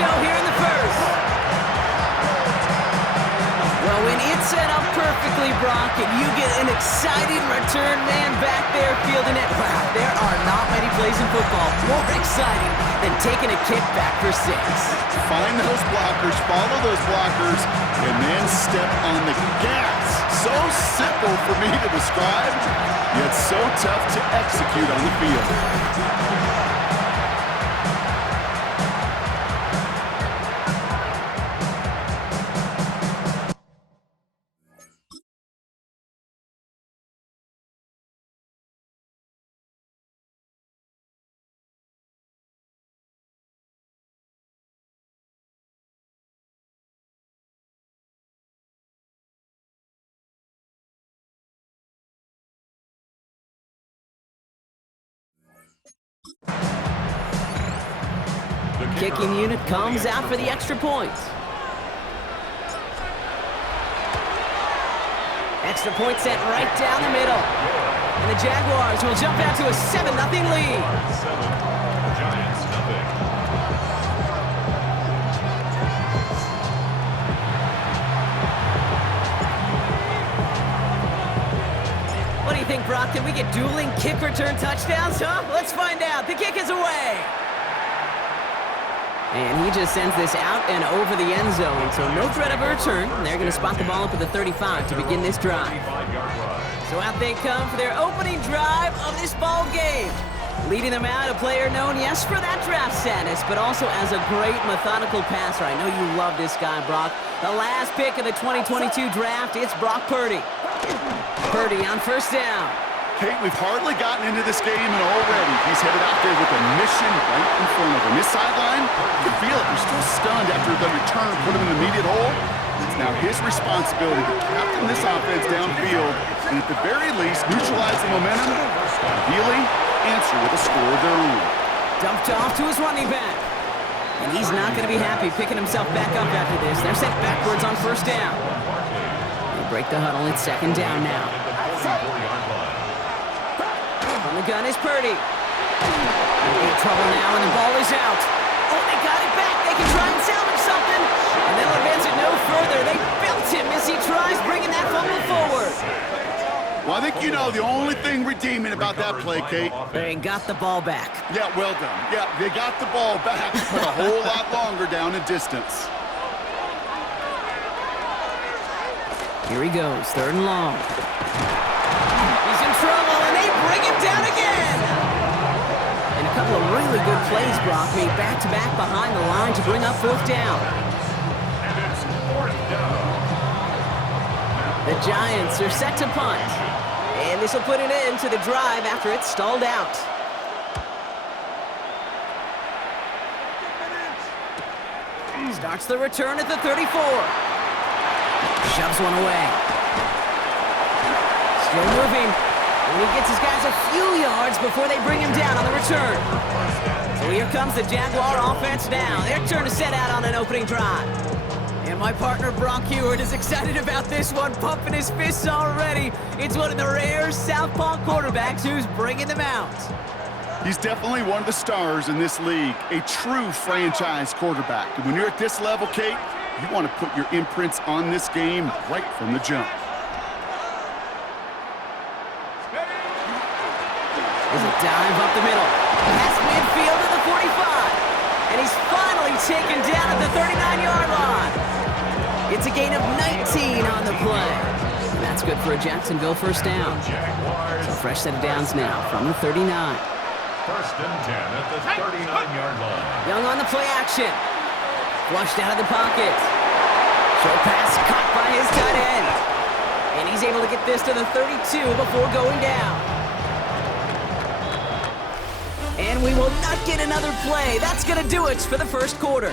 show here in the first. Well, when it's set up perfectly, Brock, and you get an exciting return man back there fielding it, wow, there are not many plays in football more exciting than taking a kick back for 6. Find those blockers, follow those blockers, and then step on the gas. So simple for me to describe, yet so tough to execute on the field. Kicking unit comes out for the extra point. Extra point set right down the middle. And the Jaguars will jump out to a 7-0 lead. 7, Giants nothing. What do you think, Brock? Can we get dueling kick return touchdowns, huh? Let's find out. The kick is away. And he just sends this out and over the end zone, so no threat of a return. They're going to spot the ball up at the 35 to begin this drive. So out they come for their opening drive of this ball game. Leading them out, a player known, yes, for that draft status, but also as a great methodical passer. I know you love this guy, Brock. The last pick of the 2022 draft, it's Brock Purdy. Purdy on first down. Kate, we've hardly gotten into this game, and already he's headed out there with a mission right in front of him. His sideline, you can feel it. They're still stunned after the return put him in the immediate hole. It's now his responsibility to captain this offense downfield and at the very least neutralize the momentum, ideally answer with a score of their own. Dumped off to his running back. And he's not going to be happy picking himself back up after this. They're sent backwards on first down. They break the huddle. It's second down now. On the gun is Purdy. In trouble now, and the ball is out. Oh, they got it back. They can try and salvage something. And they'll advance it no further. They belt him as he tries bringing that fumble forward. Well, I think you know the only thing redeeming about that play, Kate. They got the ball back. Yeah, well done. Yeah, they got the ball back, but a whole lot longer down in distance. Here he goes, third and long. He's in trouble, and they bring him down again. And a couple of really good plays, Brock, made back-to-back behind the line to bring up fourth down. And it's fourth down. The Giants are set to punt. And this will put an end to the drive after it's stalled out. Starts the return at the 34. Shoves one away. Still moving. And he gets his guys a few yards before they bring him down on the return. So here comes the Jaguar offense now. Their turn to set out on an opening drive. And my partner Brock Hewitt is excited about this one, pumping his fists already. It's one of the rare southpaw quarterbacks who's bringing them out. He's definitely one of the stars in this league, a true franchise quarterback. And when you're at this level, Kate, you want to put your imprints on this game right from the jump. There's a dive up the middle. Past midfield to the 45. And he's finally taken down at the 39-yard line. It's a gain of 19 on the play. And that's good for a Jacksonville first down. So fresh set of downs now from the 39. First and 10 at the 39-yard line. Young on the play action. Flushed out of the pocket. Short pass caught by his tight end. And he's able to get this to the 32 before going down. And we will not get another play. That's going to do it for the first quarter.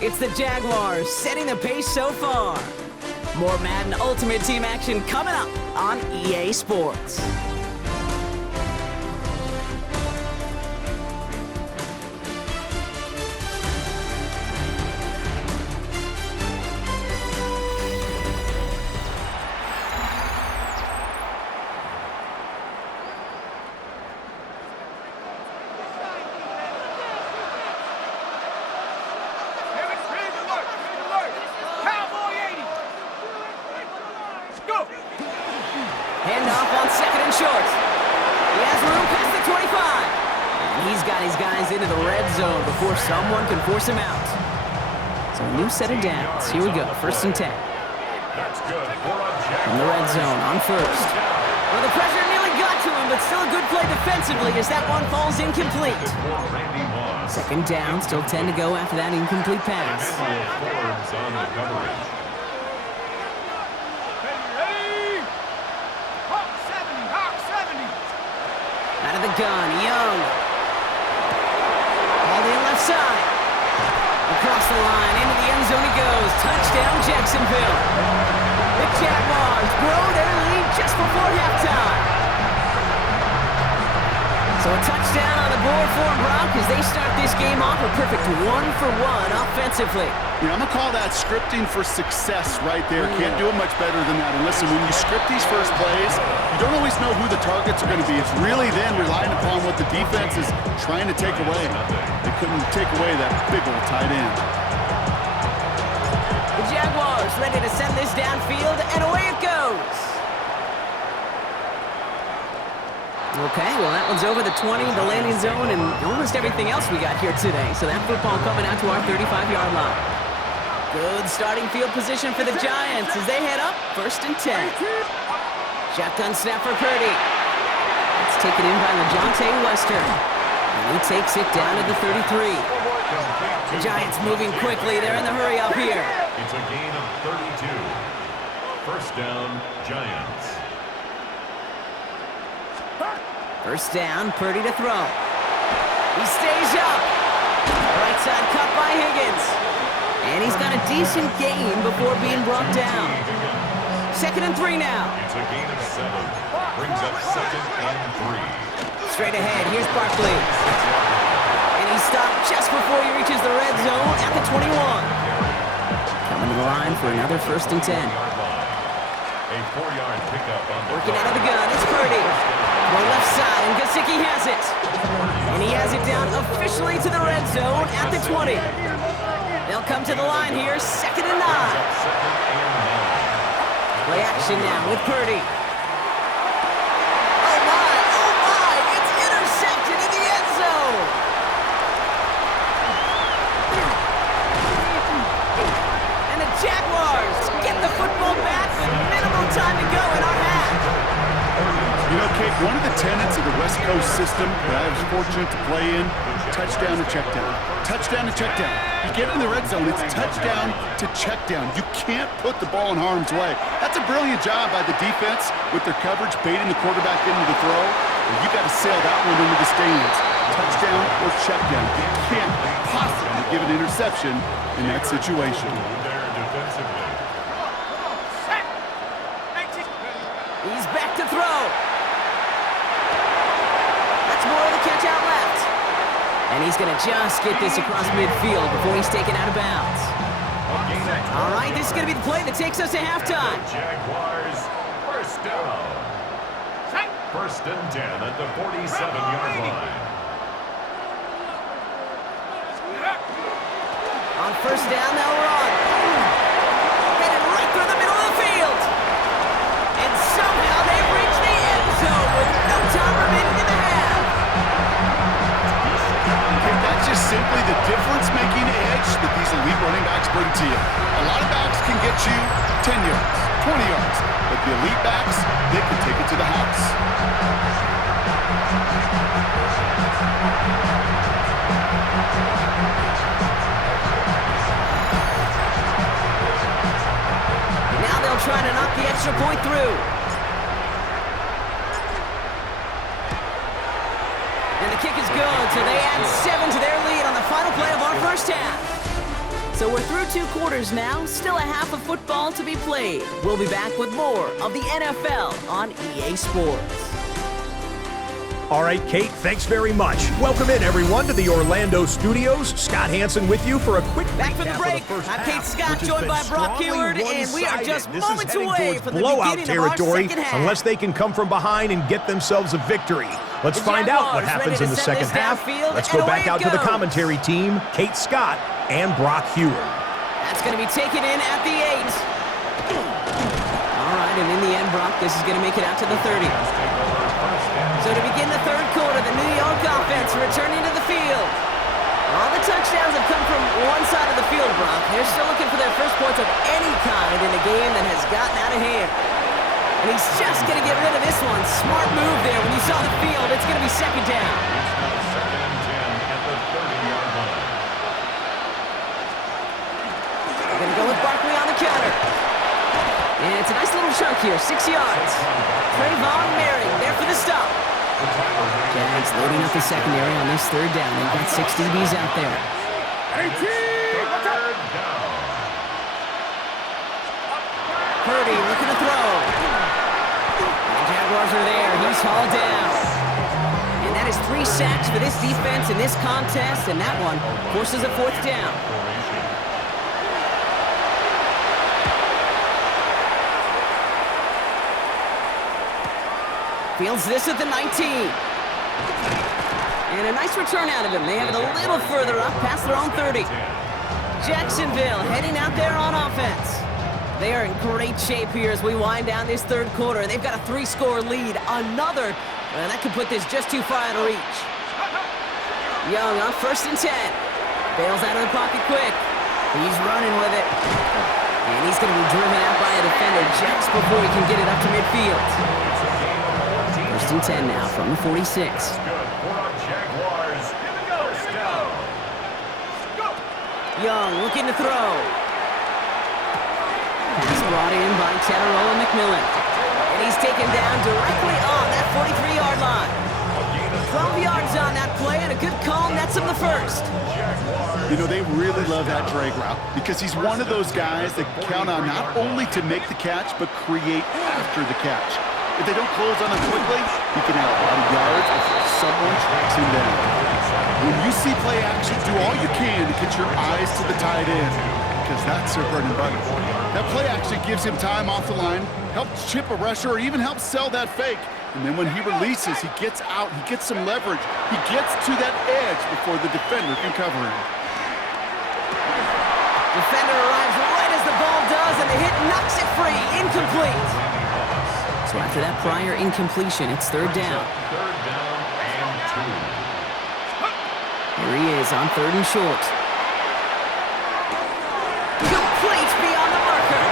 It's the Jaguars setting the pace so far. More Madden Ultimate Team action coming up on EA Sports. off on 2nd and short. He has room past the 25. And he's got his guys into the red zone before someone can force him out. So a new set of downs. Here we go, 1st and 10. That's good for a jack. From the red zone on 1st. Well, the pressure nearly got to him, but still a good play defensively as that one falls incomplete. 2nd down, still 10 to go after that incomplete pass. Forbes on the coverage. Out of the gun, Young. All the left side. Across the line, into the end zone he goes. Touchdown, Jacksonville. The Jaguars grow their lead just before halftime. So a touchdown on the board for Brock as they start this game off a perfect 1-for-1 offensively. Yeah, I'm going to call that scripting for success right there. Can't do it much better than that. And listen, when you script these first plays, you don't always know who the targets are going to be. It's really then relying upon what the defense is trying to take away. They couldn't take away that big old tight end. The Jaguars ready to send this downfield, and away it goes. Okay, well, that one's over the 20, the landing zone, and almost everything else we got here today. So that football coming out to our 35-yard line. Good starting field position for the Giants as they head up 1st and 10. Shotgun snap for Purdy. It's taken in by LeJohntay Western. And he takes it down to the 33. The Giants moving quickly. They're in the hurry up here. It's a gain of 32. 1st down, Giants. 1st down, Purdy to throw. He stays up. Right side cut by Higgins. And he's got a decent gain before being brought down. 2nd and 3 now. It's a gain of 7. Brings up 2nd and 3. Straight ahead, here's Barkley. And he stopped just before he reaches the red zone at the 21. Coming to the line for another 1st and 10. A 4-yard pickup on the Working out of the gun, it's Purdy. Throw left side, and Gesicki has it. And he has it down officially to the red zone at the 20. They'll come to the line here, 2nd and 9. Play action now with Purdy. Oh my, it's intercepted in the end zone. And the Jaguars get the football back with minimal time to go in our half. You know, Kate, one of the tenets of the West Coast system that I was fortunate to play in, touchdown to check down. Touchdown to check down. You get in the red zone, it's touchdown to check down. You can't put the ball in harm's way. That's a brilliant job by the defense with their coverage, baiting the quarterback into the throw. You got to sail that one into the stands. Touchdown or check down. You can't possibly give an interception in that situation. There defensively. He's back to throw. That's more of the catch out left. And he's going to just get this across midfield before he's taken out of bounds. All right, this is going to be the play that takes us to halftime. Jaguars, 1st down. 1st and 10 at the 47-yard line. On 1st down, they'll run. Headed right through the middle of the field. And somehow they've reached the end zone with no time remaining in the half. Okay, that's just simply the difference-making edge that these elite running backs bring to you. A lot of backs can get you 10 yards, 20 yards, but the elite backs, they can take it to the house. Now they'll try to knock the extra point through. And the kick is good, so they add 7 to their lead on the final play of our 1st half. So we're through 2 quarters now, still a half of football to be played. We'll be back with more of the NFL on EA Sports. All right, Kate, thanks very much. Welcome in, everyone, to the Orlando studios. Scott Hansen with you for a quick Back for the recap break. of the first I'm half, Kate Scott, which has joined been by Brock strongly Heward, and we are just one-sided. moments This is away heading from towards the blowout beginning of our territory second half. unless they can come from behind and get themselves a victory. Let's The find out what Jaguars happens ready in to the send second this half. downfield, Let's and go away back it out to the goes. commentary team, Kate Scott and Brock Heward. That's going to be taken in at the 8. All right, and in the end, Brock, this is going to make it out to the 30. So to begin the third quarter, the New York offense returning to the field. All the touchdowns have come from one side of the field, Brock. They're still looking for their first points of any kind in a game that has gotten out of hand. And he's just going to get rid of this one. Smart move there. When you saw the field, it's going to be second down. Second and 10 at the 30-yard line. They're going to go with Barkley on the counter. And it's a nice little chunk here, 6 yards. Trayvon Merrick there for the stop. Jags loading up the secondary on this third down. They've got 6 DBs out there. Third down. Purdy looking to throw. The Jaguars are there. He's hauled down. And that is 3 sacks for this defense in this contest, and that one forces a 4th down. Fields this at the 19. And a nice return out of him. They have it a little further up past their own 30. Jacksonville heading out there on offense. They are in great shape here as we wind down this third quarter. They've got a 3-score lead. Another, well, that could put this just too far out of reach. Young on 1st and 10. Bails out of the pocket quick. He's running with it. And he's going to be driven out by a defender just before he can get it up to midfield. 1st and 10 now from the 46. Good for our Jaguars. Here we go. First down. Young looking to throw. Pass brought in by Tetterow and McMillan. And he's taken down directly on that 43-yard line. 12 yards on that play, and a good call nets him the first. You know, they really love that drag route because he's one of those guys that count on not only to make the catch, but create after the catch. If they don't close on him quickly, he can add a lot of yards before someone tracks him down. When you see play action, do all you can to get your eyes to the tight end because that's their bread and butter. That play action gives him time off the line, helps chip a rusher, or even helps sell that fake. And then when he releases, he gets out, he gets some leverage. He gets to that edge before the defender can cover him. Defender arrives right as the ball does, and the hit knocks it free. Incomplete. So after that prior incompletion, it's 3rd down. Third down and 2. Here he is on 3rd and short. Complete beyond the marker.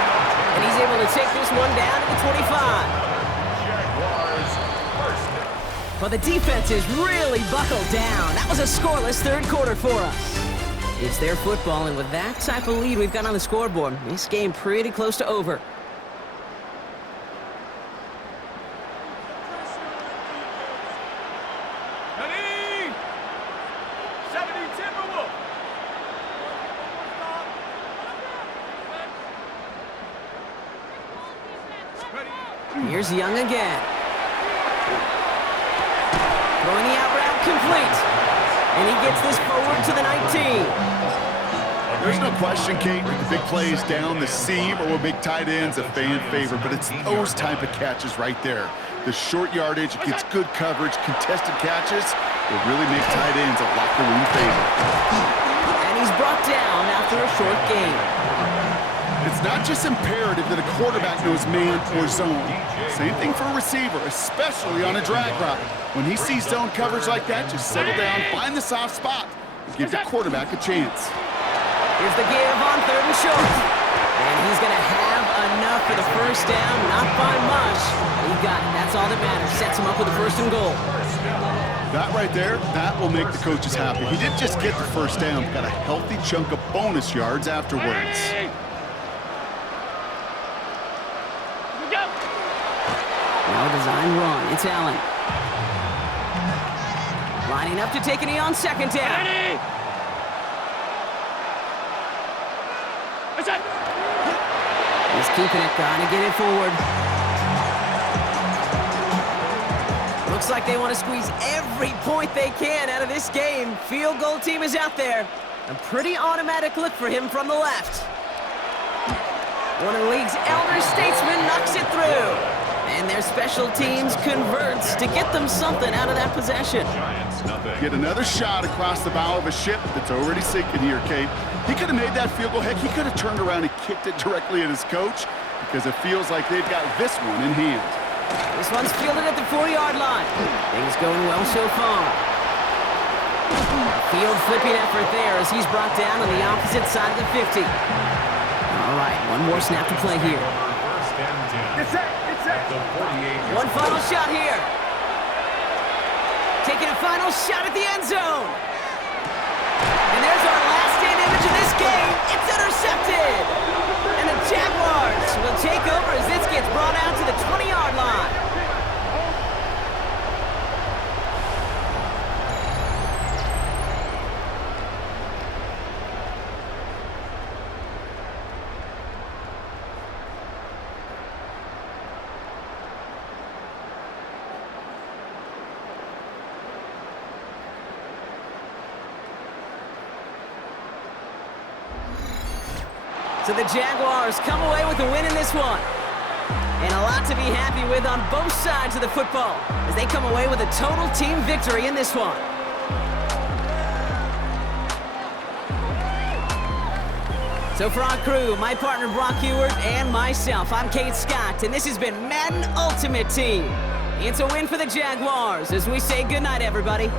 And he's able to take this one down to the 25. Jaguars first. But the defense is really buckled down. That was a scoreless third quarter for us. It's their football, and with that type of lead we've got on the scoreboard, this game pretty close to over. Here's Young again. Throwing the out route complete. And he gets this forward to the 19. There's no question, Kate, that the big plays down the seam or will make tight ends a fan favorite, but it's those type of catches right there. The short yardage, it gets good coverage, contested catches will really make tight ends a locker room favorite. And he's brought down after a short gain. It's not just imperative that a quarterback knows man or zone. Same thing for a receiver, especially on a drag route. When he sees zone coverage like that, just settle down, find the soft spot. It gives your quarterback a chance. Here's the give on 3rd and short. And he's going to have enough for the first down, not by much. He got it. That's all that matters. Sets him up with a 1st and goal. That right there, that will make the coaches happy. He didn't just get the first down, got a healthy chunk of bonus yards afterwards. Now design run. It's Allen. Lining up to take a knee on 2nd down. He's keeping it, trying to get it forward. Looks like they want to squeeze every point they can out of this game. Field goal team is out there. A pretty automatic look for him from the left. One of the league's elder statesmen knocks it through. And their special teams converts to get them something out of that possession. Get another shot across the bow of a ship that's already sinking here, Kate. He could have made that field goal. Heck, he could have turned around and kicked it directly at his coach. because it feels like they've got this one in hand. This one's fielded at the 4-yard line. Things going well so far. Field flipping effort there as he's brought down on the opposite side of the 50. All right, one more snap to play here. One final shot here. Taking a final shot at the end zone. And there's our last stand image of this game. It's intercepted. And the Jaguars will take over as this gets brought out to the 20-yard line. So the Jaguars come away with a win in this one. And a lot to be happy with on both sides of the football as they come away with a total team victory in this one. So for our crew, my partner Brock Ewert and myself, I'm Kate Scott, and this has been Madden Ultimate Team. It's a win for the Jaguars as we say goodnight, everybody.